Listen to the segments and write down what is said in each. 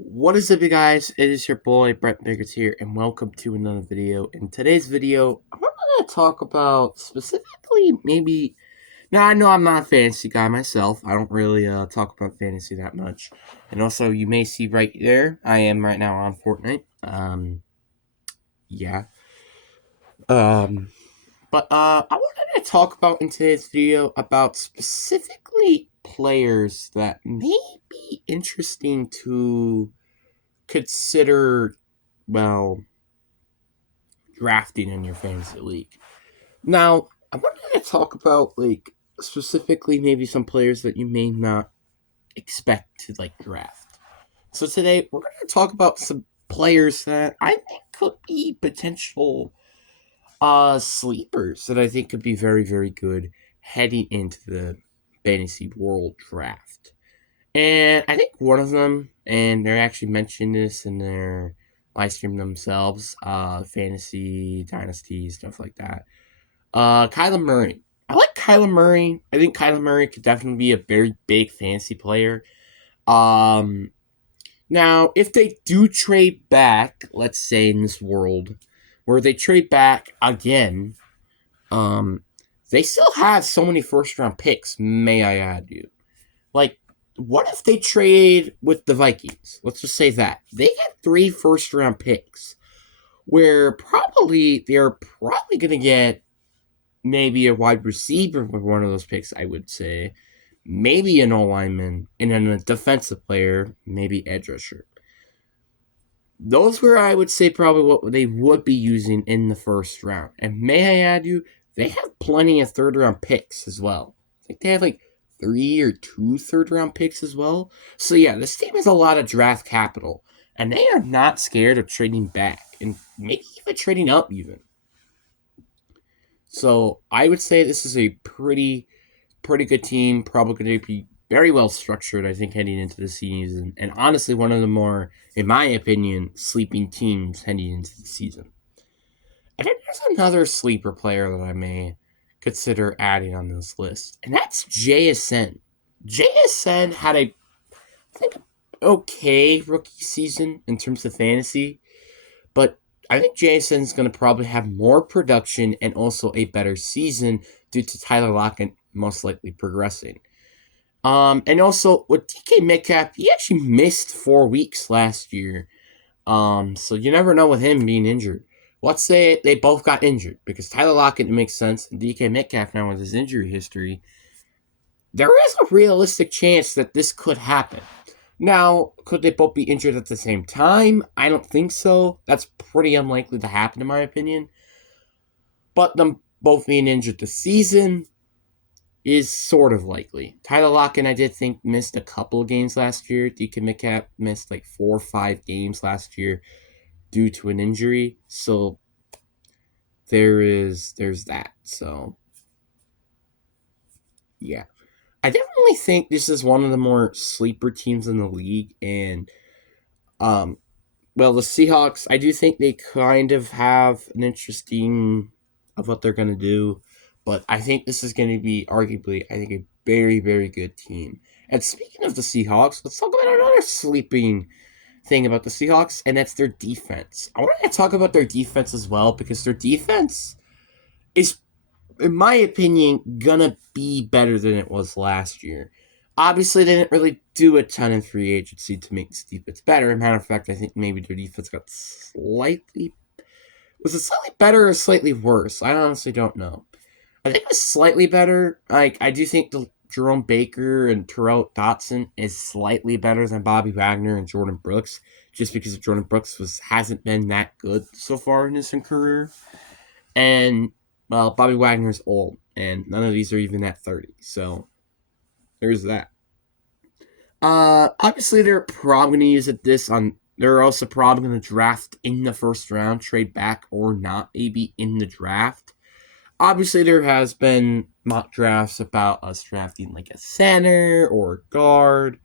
What is up, you guys? It is your boy Brett Biggers here, and welcome to another video. In today's video, I'm going to talk about specifically maybe. Now, I know I'm not a fantasy guy myself. I don't really talk about fantasy that much, and also you may see right there, I am right now on Fortnite. Yeah. Um, but I wanted to talk about in today's video about specifically players that may be interesting to consider, well, drafting in your fantasy league. Now, I wanted to talk about like specifically maybe some players that you may not expect to like draft. So today we're going to talk about some players that I think could be potential sleepers that I think could be very very good heading into the fantasy world draft. And I think one of them, and they actually mentioned this in their live stream themselves, fantasy, dynasty, stuff like that. Kyler Murray. I like Kyler Murray. I think Kyler Murray could definitely be a very big fantasy player. Um, Now, if they do trade back, let's say in this world, where they trade back again, um, they still have so many first round picks, may I add you. Like, what if they trade with the Vikings? Let's just say that. They get three first round picks, where probably they're probably going to get maybe a wide receiver with one of those picks, I would say. Maybe an O lineman, and then a defensive player, maybe edge rusher. Those were, I would say, probably what they would be using in the first round. And may I add you, they have plenty of third round picks as well. I think they have like three or two third round picks as well. So yeah, this team has a lot of draft capital, and they are not scared of trading back and maybe even trading up even. So I would say this is a pretty good team, probably going to be very well structured, I think, heading into the season. And honestly, one of the more, in my opinion, sleeping teams heading into the season. And then there's another sleeper player that I may consider adding on this list, and that's JSN. JSN had a, I think, okay rookie season in terms of fantasy, but I think JSN's going to probably have more production and also a better season due to Tyler Lockett most likely progressing. And also with DK Metcalf, he actually missed 4 weeks last year. So you never know with him being injured. Let's say they both got injured because Tyler Lockett, it makes sense, and DK Metcalf now with his injury history, there is a realistic chance that this could happen. Now, could they both be injured at the same time? I don't think so. That's pretty unlikely to happen, in my opinion. But them both being injured this season is sort of likely. Tyler Lockett, I did think, missed a couple of games last year. DK Metcalf missed like 4 or 5 games last year due to an injury. So there's that. So yeah. I definitely think this is one of the more sleeper teams in the league, and um well, the Seahawks, I do think they kind of have an interesting of what they're going to do, but I think this is going to be arguably, I think, a very, very good team. And speaking of the Seahawks, let's talk about another sleeping thing about the Seahawks, and that's their defense. I wanted to talk about their defense as well because their defense is, in my opinion, gonna be better than it was last year. Obviously, they didn't really do a ton in free agency to make this defense better. As a matter of fact, I think maybe their defense got slightly, was it slightly better or slightly worse? I honestly don't know. I think it was slightly better. Like, I do think the Jerome Baker and Terrell Dotson is slightly better than Bobby Wagner and Jordan Brooks, just because Jordan Brooks hasn't been that good so far in his career. And well, Bobby Wagner's old, and none of these are even at 30. So there's that. Obviously they're probably gonna use it this on. They're also probably gonna draft in the first round, trade back or not, maybe in the draft. Obviously, there has been mock drafts about us drafting like a center or a guard,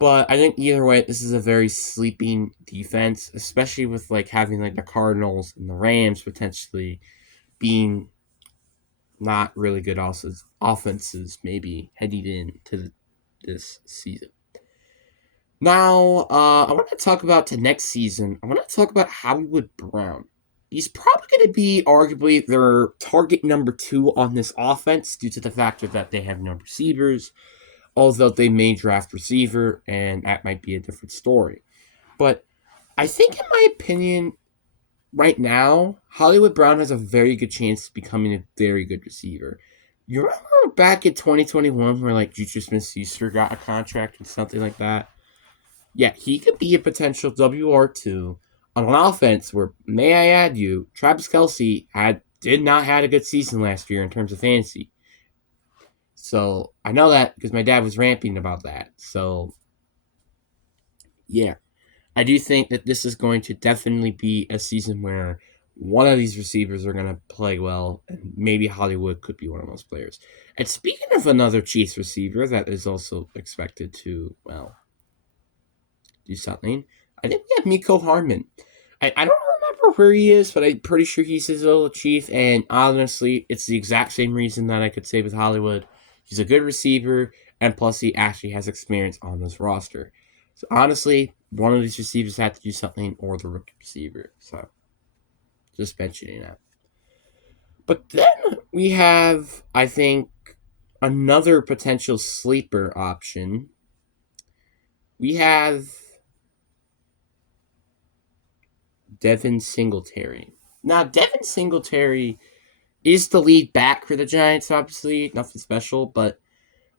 but I think either way, this is a very sleeping defense, especially with like having like the Cardinals and the Rams potentially being not really good offenses maybe heading into this season. Now, I want to talk about the next season. I want to talk about Hollywood Brown. He's probably going to be arguably their target number 2 on this offense due to the factor that they have no receivers, although they may draft receiver, and that might be a different story. But I think, in my opinion, right now, Hollywood Brown has a very good chance of becoming a very good receiver. You remember back in 2021 where like Juju Smith-Schuster got a contract and something like that? Yeah, he could be a potential WR2 on an offense where, may I add you, Travis Kelce did not had a good season last year in terms of fantasy. So I know that because my dad was ranting about that. So yeah, I do think that this is going to definitely be a season where one of these receivers are going to play well, and maybe Hollywood could be one of those players. And speaking of another Chiefs receiver that is also expected to, well, do something, I think we have Miko Harmon. I don't remember where he is, but I'm pretty sure he's his little Chief, and honestly, it's the exact same reason that I could say with Hollywood. He's a good receiver, and plus he actually has experience on this roster. So honestly, one of these receivers had to do something, or the rookie receiver. So just mentioning that. But then we have, I think, another potential sleeper option. We have Devin Singletary. Now, Devin Singletary is the lead back for the Giants, obviously. Nothing special, but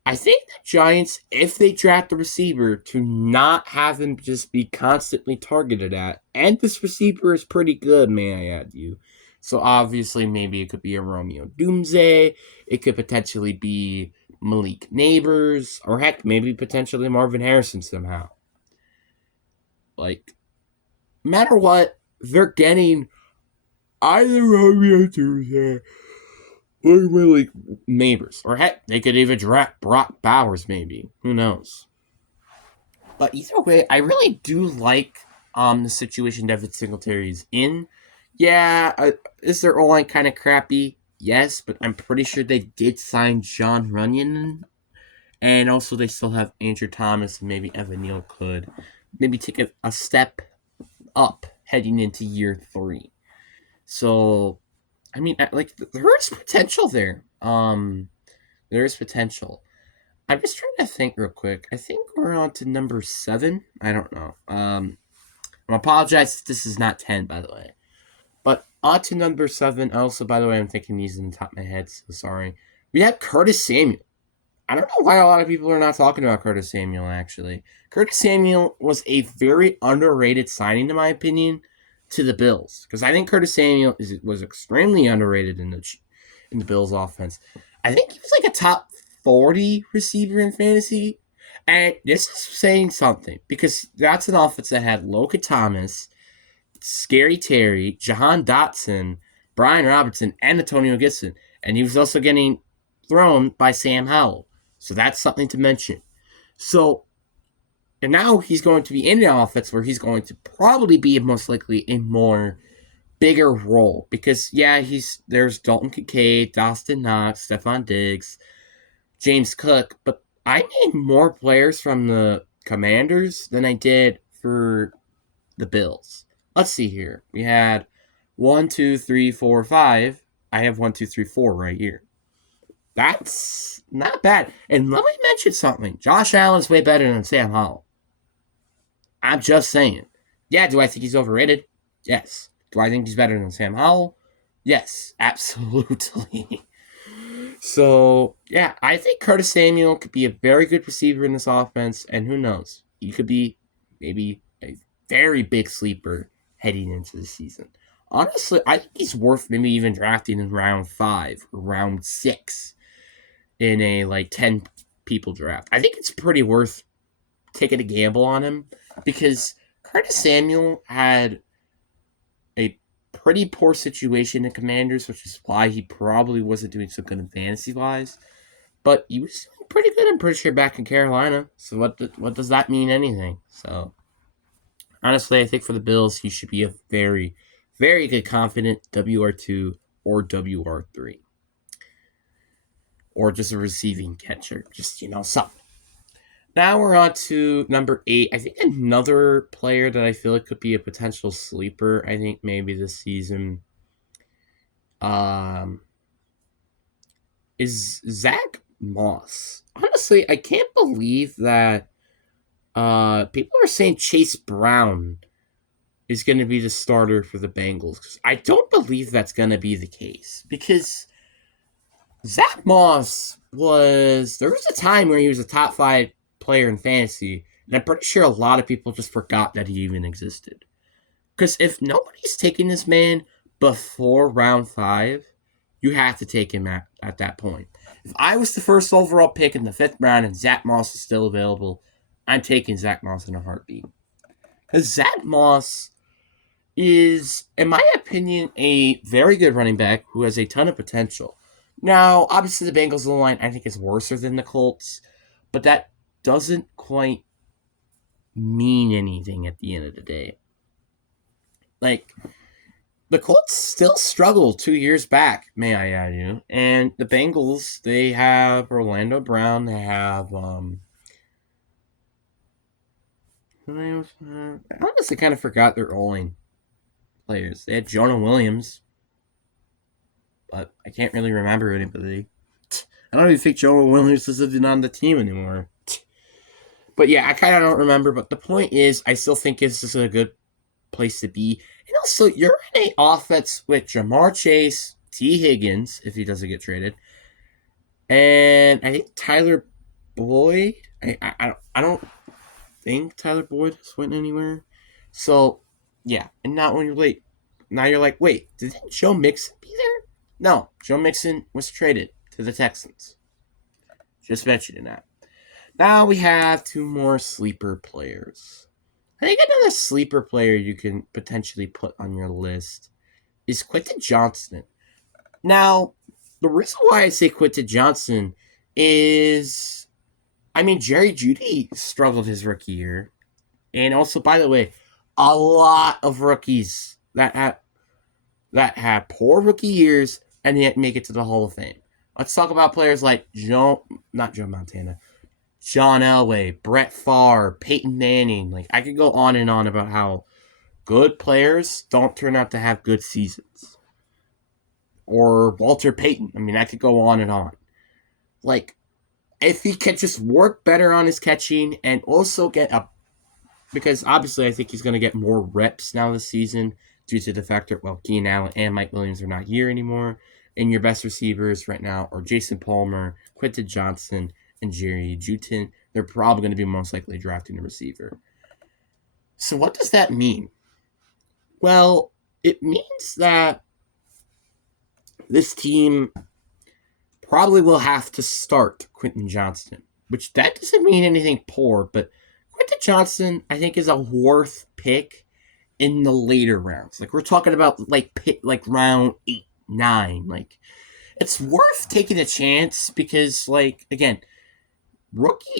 I think the Giants, if they draft a receiver, to not have him just be constantly targeted at, and this receiver is pretty good, may I add you. So obviously, maybe it could be a Romeo Doomsday. It could potentially be Malik Neighbors, or heck, maybe potentially Marvin Harrison somehow. Like, no matter what, they're getting either Romeo Doomsday or Malik Neighbors. Or heck, they could even draft Brock Bowers, maybe. Who knows? But either way, I really do like the situation Devin Singletary's in. Yeah, is their O-line kind of crappy? Yes, but I'm pretty sure they did sign John Runyon. And also they still have Andrew Thomas and maybe Evan Neal could maybe take a step up heading into year 3. So, I mean, like, there is potential there. There is potential. I'm just trying to think real quick. I think we're on to number 7. I don't know. I apologize if this is not 10, by the way. But on to number 7. Also, by the way, I'm thinking these in the top of my head, so sorry. We have Curtis Samuel. I don't know why a lot of people are not talking about Curtis Samuel, actually. Curtis Samuel was a very underrated signing, in my opinion, to the Bills. Because I think Curtis Samuel was extremely underrated in the Bills offense. I think he was like a top 40 receiver in fantasy. And this is saying something. Because that's an offense that had Logan Thomas, Scary Terry, Jahan Dotson, Brian Robertson, and Antonio Gibson. And he was also getting thrown by Sam Howell. So that's something to mention. So, and now he's going to be in an offense where he's going to probably be most likely a more bigger role because there's Dalton Kincaid, Dawson Knox, Stephon Diggs, James Cook, but I need more players from the Commanders than I did for the Bills. Let's see here. We had 1, 2, 3, 4, 5. I have 1, 2, 3, 4 right here. That's not bad. And let me mention something. Josh Allen's way better than Sam Howell. I'm just saying. Yeah, do I think he's overrated? Yes. Do I think he's better than Sam Howell? Yes, absolutely. So, yeah, I think Curtis Samuel could be a very good receiver in this offense, and who knows? He could be maybe a very big sleeper heading into the season. Honestly, I think he's worth maybe even drafting in round 5 or round 6 in a like 10 people draft. I think it's pretty worth taking a gamble on him because Curtis Samuel had a pretty poor situation in Commanders, which is why he probably wasn't doing so good in fantasy wise. But he was doing pretty good, I'm pretty sure, back in Carolina. So what does that mean? Anything? So honestly, I think for the Bills, he should be a very, very good, confident WR2 or WR3. Or just a receiving catcher. Just, something. Now we're on to number 8. I think another player that I feel like could be a potential sleeper, I think maybe this season, um, is Zach Moss. Honestly, I can't believe that people are saying Chase Brown is going to be the starter for the Bengals. 'Cause I don't believe that's going to be the case because Zach Moss there was a time where he was a top 5 player in fantasy, and I'm pretty sure a lot of people just forgot that he even existed. Because if nobody's taking this man before round 5, you have to take him at that point. If I was the first overall pick in the 5th round and Zach Moss is still available, I'm taking Zach Moss in a heartbeat. Because Zach Moss is, in my opinion, a very good running back who has a ton of potential. Now, obviously, the Bengals line I think is worse than the Colts, but that doesn't quite mean anything at the end of the day. Like, the Colts still struggled 2 years back, may I add you. And the Bengals, they have Orlando Brown, they have I honestly kind of forgot their O-line players. They had Jonah Williams, but I can't really remember anybody. I don't even think Jonah Williams is even on the team anymore. But yeah, I kind of don't remember. But the point is, I still think this is a good place to be. And also, you're in a offense with Ja'Marr Chase, T. Higgins, if he doesn't get traded, and I think Tyler Boyd. I don't think Tyler Boyd has went anywhere. So yeah, and not when you're late. Now you're like, wait, didn't Joe Mixon be there? No, Joe Mixon was traded to the Texans. Just mentioning that. Now we have 2 more sleeper players. I think another sleeper player you can potentially put on your list is Quentin Johnston. Now, the reason why I say Quentin Johnston is, I mean, Jerry Jeudy struggled his rookie year. And also, by the way, a lot of rookies that had poor rookie years and yet make it to the Hall of Fame. Let's talk about players like not Joe Montana, John Elway, Brett Favre, Peyton Manning. Like, I could go on and on about how good players don't turn out to have good seasons. Or Walter Payton. I mean, I could go on and on. Like, if he could just work better on his catching and also because obviously I think he's going to get more reps now this season due to the fact that, well, Keenan Allen and Mike Williams are not here anymore. And your best receivers right now are Jason Palmer, Quentin Johnston, and Jerry Jeudy. They're probably going to be most likely drafting a receiver. So what does that mean? Well, it means that this team probably will have to start Quentin Johnston, which that doesn't mean anything poor, but Quentin Johnston, I think, is a worth pick in the later rounds. Like, we're talking about like round 8, 9. Like, it's worth taking a chance because, like, again,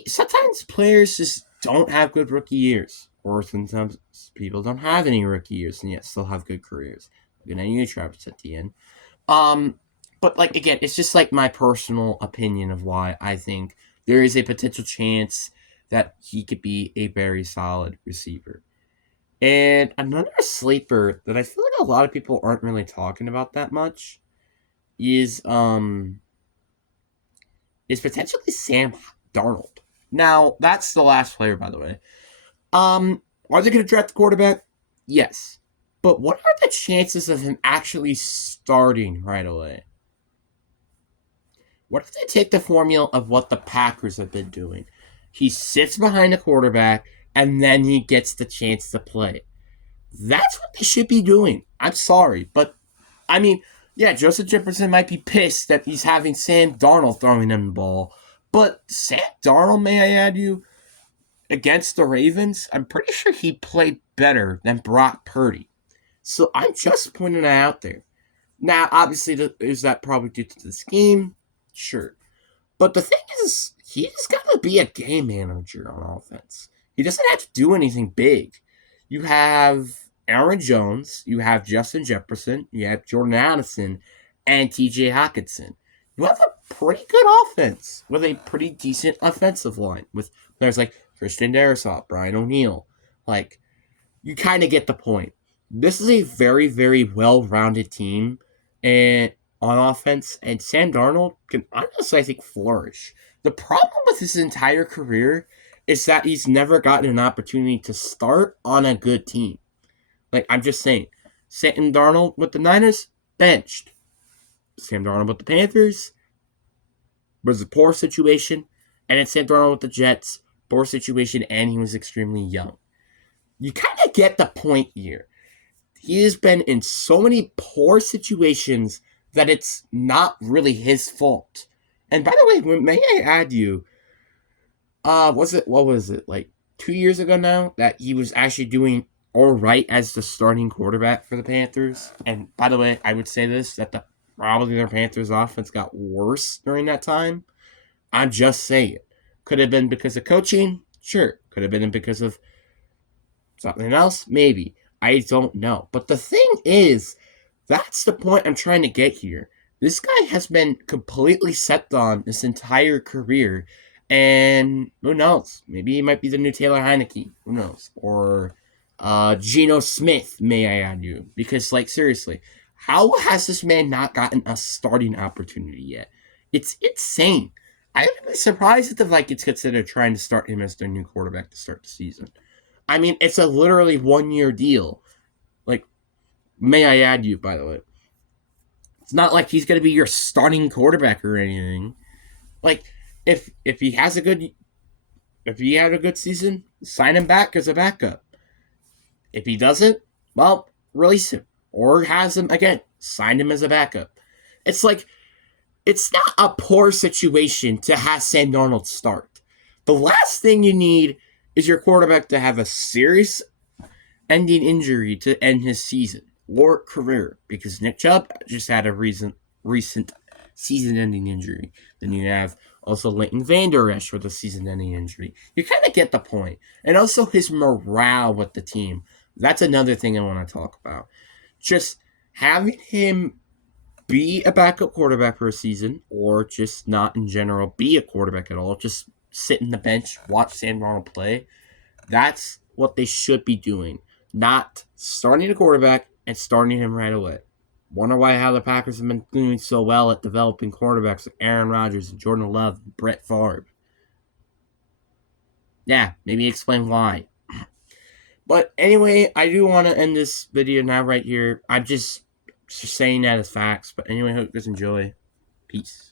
sometimes players just don't have good rookie years, or sometimes people don't have any rookie years and yet still have good careers. Looking at you, Travis Etienne. But like, again, it's just like my personal opinion of why I think there is a potential chance that he could be a very solid receiver. And another sleeper that I feel like a lot of people aren't really talking about that much is potentially Sam Darnold. Now, that's the last player, by the way. Are they going to draft the quarterback? Yes. But what are the chances of him actually starting right away? What if they take the formula of what the Packers have been doing? He sits behind the quarterback, and then he gets the chance to play. That's what they should be doing. I'm sorry, but I mean, yeah, Joseph Jefferson might be pissed that he's having Sam Darnold throwing him the ball, but Sam Darnold, may I add you, against the Ravens, I'm pretty sure he played better than Brock Purdy. So I'm just pointing that out there. Now, obviously, is that probably due to the scheme? Sure. But the thing is, he's got to be a game manager on offense. He doesn't have to do anything big. You have Aaron Jones, you have Justin Jefferson, you have Jordan Addison, and TJ Hawkinson. have a pretty good offense with a pretty decent offensive line with players like Christian Darrisaw, Brian O'Neill. Like, you kind of get the point. This is a very, very well-rounded team and on offense, and Sam Darnold can honestly, I think, flourish. The problem with his entire career is that he's never gotten an opportunity to start on a good team. Like, I'm just saying, Sam Darnold with the Niners, benched. Sam Darnold with the Panthers was a poor situation, and then Sam Darnold with the Jets, poor situation, and he was extremely young. You kind of get the point here. He has been in so many poor situations that it's not really his fault. And by the way, may I add you, what was it, like 2 years ago now, that he was actually doing all right as the starting quarterback for the Panthers? And by the way, I would say this, that probably their Panthers offense got worse during that time. I'm just saying. Could have been because of coaching? Sure. Could have been because of something else? Maybe. I don't know. But the thing is, that's the point I'm trying to get here. This guy has been completely set on this entire career, and who knows? Maybe he might be the new Taylor Heineke. Who knows? Or Geno Smith, may I add you? Because, like, seriously, how has this man not gotten a starting opportunity yet? It's insane. I would be surprised if the Vikings consider trying to start him as their new quarterback to start the season. I mean, it's a literally 1-year deal. Like, may I add you, by the way? It's not like he's going to be your starting quarterback or anything. Like, if he has a good, if he had a good season, sign him back as a backup. If he doesn't, well, release him or has him again, sign him as a backup. It's like, it's not a poor situation to have Sam Darnold start. The last thing you need is your quarterback to have a serious ending injury to end his season or career, because Nick Chubb just had a recent season-ending injury. Then you have also Leighton Vander Esch with a season-ending injury. You kind of get the point. And also his morale with the team. That's another thing I want to talk about. Just having him be a backup quarterback for a season, or just not in general be a quarterback at all, just sit in the bench, watch Sam Darnold play. That's what they should be doing. Not starting a quarterback and starting him right away. Wonder how the Packers have been doing so well at developing quarterbacks like Aaron Rodgers and Jordan Love and Brett Favre. Yeah, maybe explain why. But anyway, I do want to end this video now right here. I'm just saying that as facts. But anyway, hope you guys enjoy. Peace.